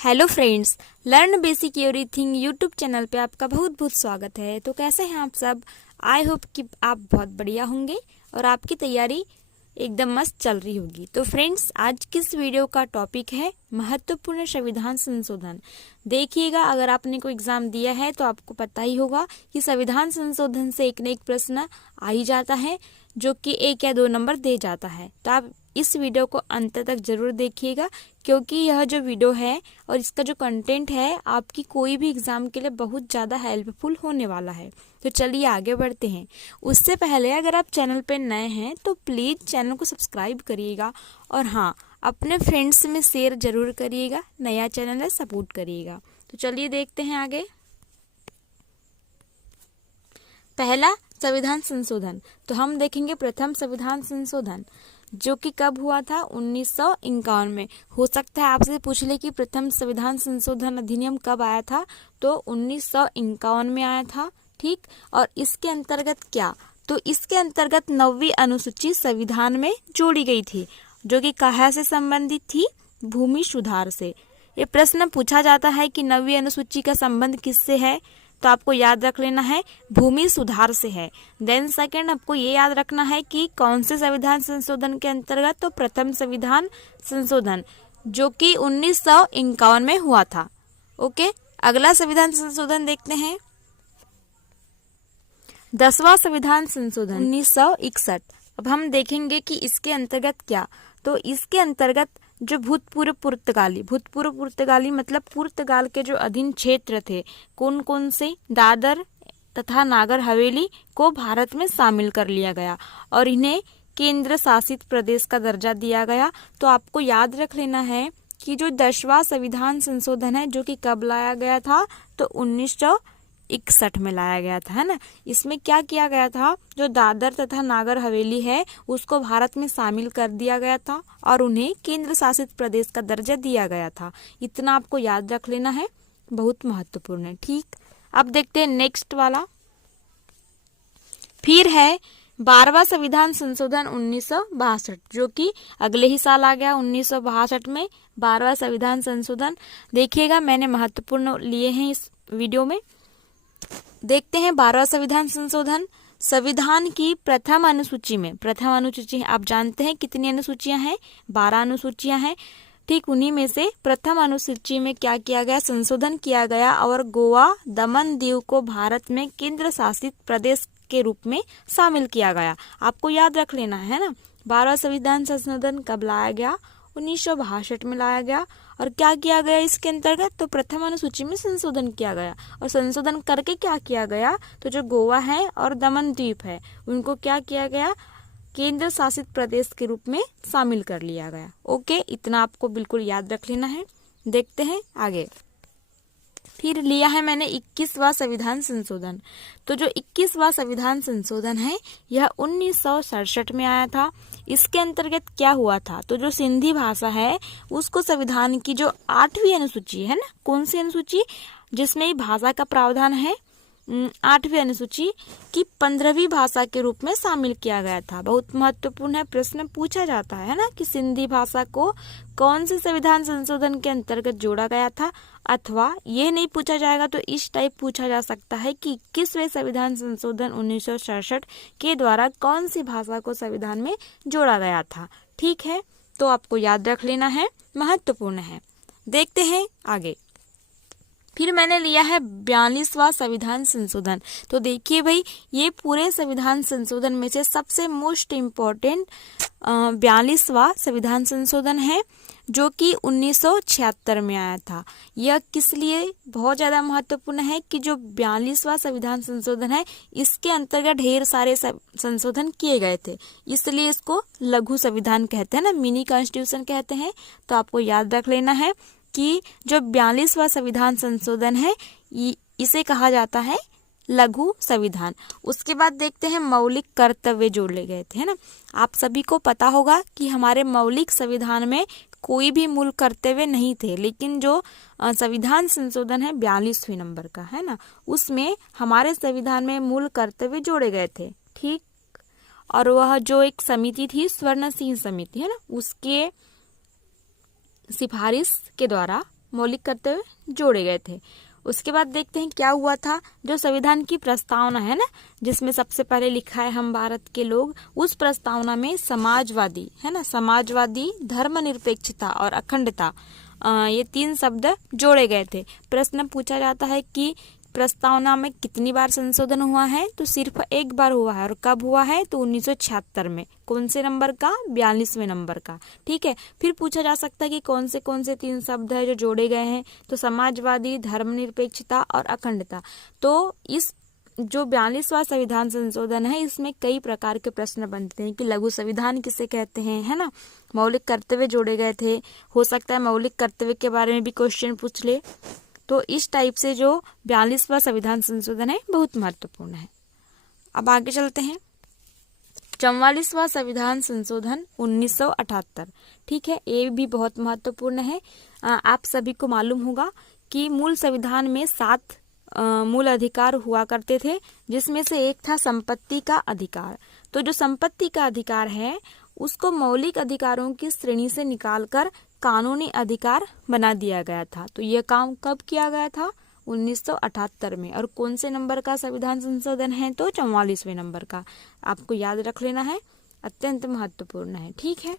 Hello friends, learn basic everything YouTube channel पे आपका बहुत बहुत स्वागत है। तो कैसे हैं आप सब? आई होप कि आप बहुत बढ़िया होंगे और आपकी तैयारी एकदम मस्त चल रही होगी। तो फ्रेंड्स, आज किस वीडियो का टॉपिक है महत्वपूर्ण संविधान संशोधन। देखिएगा, अगर आपने कोई एग्जाम दिया है तो आपको पता ही होगा कि संविधान संशोधन से एक न एक प्रश्न आ ही जाता है जो कि 1 या 2 नंबर दे जाता है। तो आप इस वीडियो को अंत तक जरूर देखिएगा, क्योंकि यह जो वीडियो है और इसका जो कंटेंट है आपकी कोई भी एग्जाम के लिए बहुत ज़्यादा हेल्पफुल होने वाला है। तो चलिए आगे बढ़ते हैं। उससे पहले अगर आप चैनल पे नए हैं तो प्लीज़ चैनल को सब्सक्राइब करिएगा और हाँ, अपने फ्रेंड्स में शेयर जरूर करिएगा। नया चैनल है, सपोर्ट करिएगा। तो चलिए देखते हैं आगे। पहला संविधान संशोधन, तो हम देखेंगे प्रथम संविधान संशोधन जो कि कब हुआ था 1951 में। हो सकता है आपसे पूछ ले कि प्रथम संविधान संशोधन अधिनियम कब आया था, तो 1951 में आया था। ठीक, और इसके अंतर्गत क्या, तो इसके अंतर्गत 9वीं अनुसूची संविधान में जोड़ी गई थी जो कि कहाँ से संबंधित थी? भूमि सुधार से। ये प्रश्न पूछा जाता है कि 9वीं अनुसूची का संबंध किससे है, तो आपको याद रख लेना है भूमि सुधार से है। देन सेकंड, आपको ये याद रखना है कि कौन से संविधान संशोधन के अंतर्गत, तो प्रथम संविधान संशोधन जो कि 1951 में हुआ था। ओके, अगला संविधान संशोधन देखते हैं। 10वां संविधान संशोधन 1961। अब हम देखेंगे कि इसके अंतर्गत क्या, तो इसके अंतर्गत जो भूतपूर्व पुर्तगाली मतलब पुर्तगाल के जो अधीन क्षेत्र थे, कौन कौन से, दादर तथा नागर हवेली को भारत में शामिल कर लिया गया और इन्हें केंद्र शासित प्रदेश का दर्जा दिया गया। तो आपको याद रख लेना है कि जो 10वां संविधान संशोधन है जो कि कब लाया गया था, तो 1961 में लाया गया था, है ना। इसमें क्या किया गया था, जो दादर तथा नागर हवेली है उसको भारत में शामिल कर दिया गया था और उन्हें केंद्र शासित प्रदेश का दर्जा दिया गया था। इतना आपको याद रख लेना है, बहुत महत्वपूर्ण है। ठीक, अब देखते हैं नेक्स्ट वाला। फिर है 12वां संविधान संशोधन 1962 जो कि अगले ही साल आ गया। 1962 में 12वां संविधान संशोधन देखिएगा, मैंने महत्वपूर्ण लिए हैं इस वीडियो में। देखते हैं 12वां संविधान संशोधन। संविधान की प्रथम अनुसूची आप जानते हैं कितनी अनुसूचियां हैं? 12 अनुसूचियां हैं। ठीक, उन्हीं में से प्रथम अनुसूची में क्या किया गया, संशोधन किया गया और गोवा, दमन, दीव को भारत में केंद्र शासित प्रदेश के रूप में शामिल किया गया। आपको याद रख लेना है ना। 12वां संविधान संशोधन कब लाया गया? 1962 में लाया गया। और क्या किया गया इसके अंतर्गत, तो प्रथम अनुसूची में संशोधन किया गया और संशोधन करके क्या किया गया, तो जो गोवा है और दमन द्वीप है उनको क्या किया गया, केंद्र शासित प्रदेश के रूप में शामिल कर लिया गया। ओके, इतना आपको बिल्कुल याद रख लेना है। देखते हैं आगे। फिर लिया है मैंने 21वां संविधान संशोधन। तो जो 21वां संविधान संशोधन है यह 1967 में आया था। इसके अंतर्गत क्या हुआ था, तो जो सिंधी भाषा है उसको संविधान की जो 8वीं अनुसूची है ना, कौन सी अनुसूची जिसमें भाषा का प्रावधान है, 8वीं अनुसूची की 15वीं भाषा के रूप में शामिल किया गया था। बहुत महत्वपूर्ण है, प्रश्न पूछा जाता है ना कि सिंधी भाषा को कौन से संविधान संशोधन के अंतर्गत जोड़ा गया था, अथवा ये नहीं पूछा जाएगा तो इस टाइप पूछा जा सकता है कि 21वें संविधान संशोधन 1967 के द्वारा कौन सी भाषा को संविधान में जोड़ा गया था। ठीक है, तो आपको याद रख लेना है, महत्वपूर्ण है। देखते हैं आगे। फिर मैंने लिया है 42वां संविधान संशोधन। तो देखिए भाई, ये पूरे संविधान संशोधन में से सबसे मोस्ट इम्पोर्टेंट 42वां संविधान संशोधन है जो कि 1976 में आया था। यह किस लिए बहुत ज़्यादा महत्वपूर्ण है कि जो 42वां संविधान संशोधन है इसके अंतर्गत ढेर सारे संशोधन किए गए थे, इसलिए इसको लघु संविधान कहते हैं ना, मिनी कॉन्स्टिट्यूशन कहते हैं। तो आपको याद रख लेना है कि जो 42वां संविधान संशोधन है इसे कहा जाता है लघु संविधान। उसके बाद देखते हैं मौलिक कर्तव्य जोड़े गए थे, है ना। आप सभी को पता होगा कि हमारे मौलिक संविधान में कोई भी मूल कर्तव्य नहीं थे, लेकिन जो संविधान संशोधन है 42वें नंबर का, है ना, उसमें हमारे संविधान में मूल कर्तव्य जोड़े गए थे। ठीक, और वह जो एक समिति थी, स्वर्ण सिंह समिति, है ना, उसके सिफारिश के द्वारा मौलिक कर्तव्य जोड़े गए थे। उसके बाद देखते हैं क्या हुआ था। जो संविधान की प्रस्तावना है ना, जिसमें सबसे पहले लिखा है हम भारत के लोग, उस प्रस्तावना में समाजवादी है ना, समाजवादी, धर्मनिरपेक्षता और अखंडता, ये 3 शब्द जोड़े गए थे। प्रश्न पूछा जाता है कि प्रस्तावना में कितनी बार संशोधन हुआ है, तो सिर्फ एक बार हुआ है। और कब हुआ है, तो 1976 में। कौन से नंबर का, 42वें नंबर का। ठीक है, फिर पूछा जा सकता है कि कौन से 3 शब्द है जो जोड़े गए हैं, तो समाजवादी, धर्मनिरपेक्षता और अखंडता। तो इस जो 42वां संविधान संशोधन है, इसमें कई प्रकार के प्रश्न बनते हैं कि लघु संविधान किसे कहते हैं, है ना। मौलिक कर्तव्य जोड़े गए थे, हो सकता है मौलिक कर्तव्य के बारे में भी क्वेश्चन पूछ ले। तो इस टाइप से जो 42वां संविधान संशोधन है बहुत महत्वपूर्ण है। अब आगे चलते हैं। 44वां संविधान संशोधन 1978। ठीक है, ये भी बहुत महत्वपूर्ण है। आप सभी को मालूम होगा कि मूल संविधान में 7 मूल अधिकार हुआ करते थे, जिसमें से एक था संपत्ति का अधिकार। तो जो संपत्ति का अधिकार है उसको मौलिक अधिकारों की श्रेणी से निकालकर कानूनी अधिकार बना दिया गया था। तो यह काम कब किया गया था, 1978 में। और कौन से नंबर का संविधान संशोधन है, तो 44वें नंबर का। आपको याद रख लेना है, अत्यंत महत्वपूर्ण है। ठीक है,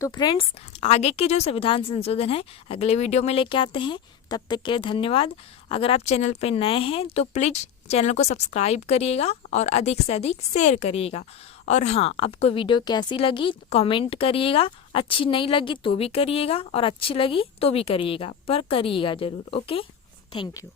तो फ्रेंड्स आगे के जो संविधान संशोधन है अगले वीडियो में लेके आते हैं। तब तक के लिए धन्यवाद। अगर आप चैनल पे नए हैं तो प्लीज चैनल को सब्सक्राइब करिएगा और अधिक से अधिक शेयर करिएगा। और हाँ, आपको वीडियो कैसी लगी कमेंट करिएगा। अच्छी नहीं लगी तो भी करिएगा, और अच्छी लगी तो भी करिएगा, पर करिएगा जरूर। Okay, thank you.